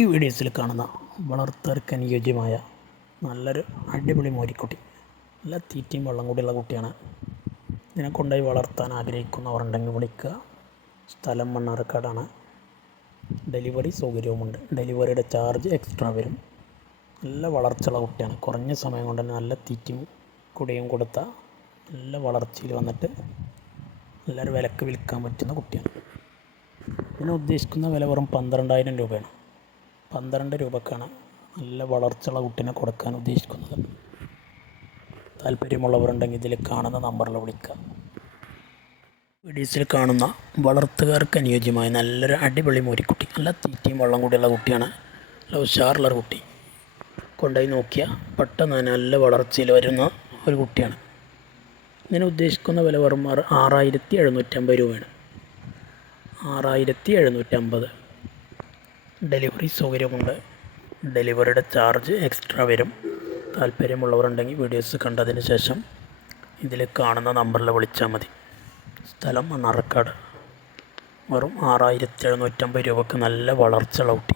ഈ വീഡിയോസിൽ കാണുന്ന വളർത്തർക്ക് അനുയോജ്യമായ നല്ലൊരു അടിപൊളി മോരിക്കുട്ടി, നല്ല തീറ്റയും വെള്ളം കൂടിയുള്ള കുട്ടിയാണ്. ഇതിനെ കൊണ്ടുപോയി വളർത്താൻ ആഗ്രഹിക്കുന്നവരുണ്ടെങ്കിൽ വിളിക്കുക. സ്ഥലം മണ്ണാർക്കാടാണ്. ഡെലിവറി സൗകര്യവുമുണ്ട്. ഡെലിവറിയുടെ ചാർജ് എക്സ്ട്രാ വരും. നല്ല വളർച്ചയുള്ള കുട്ടിയാണ്. കുറഞ്ഞ സമയം കൊണ്ട് തന്നെ നല്ല തീറ്റയും കുടിയും കൊടുത്താൽ നല്ല വളർച്ചയിൽ വന്നിട്ട് നല്ലൊരു വിലക്ക് വിൽക്കാൻ പറ്റുന്ന കുട്ടിയാണ്. ഇതിന് ഉദ്ദേശിക്കുന്ന വില വെറും 12,000 രൂപയാണ്. 12 രൂപക്കാണ് നല്ല വളർച്ചയുള്ള കുട്ടീനെ കൊടുക്കാൻ ഉദ്ദേശിക്കുന്നത്. താല്പര്യമുള്ളവരുണ്ടെങ്കിൽ ഇതിൽ കാണുന്ന നമ്പറിൽ വിളിക്കുക. വീഡിയോസിൽ കാണുന്ന വളർത്തുകാർക്ക് അനുയോജ്യമായ നല്ലൊരു അടിപൊളി മോരിക്കുട്ടി, നല്ല തീറ്റയും വെള്ളം കൂടിയുള്ള കുട്ടിയാണ്. നല്ല ഉഷാറുള്ള കുട്ടി. കൊണ്ടുപോയി നോക്കിയാൽ പെട്ടെന്ന് നല്ല വളർച്ചയിൽ വരുന്ന ഒരു കുട്ടിയാണ്. ഇതിന് ഉദ്ദേശിക്കുന്ന വില വെറും 6,750 രൂപയാണ്. 6,750. ഡെലിവറി സൗകര്യമുണ്ട്. ഡെലിവറിയുടെ ചാർജ് എക്സ്ട്രാ വരും. താല്പര്യമുള്ളവരുണ്ടെങ്കിൽ വീഡിയോസ് കണ്ടതിന് ശേഷം ഇതിൽ കാണുന്ന നമ്പറിൽ വിളിച്ചാൽ മതി. സ്ഥലം മണ്ണാർക്കാട്. വെറും 6,750 രൂപയ്ക്ക് നല്ല വളർച്ചയുള്ള കുട്ടി.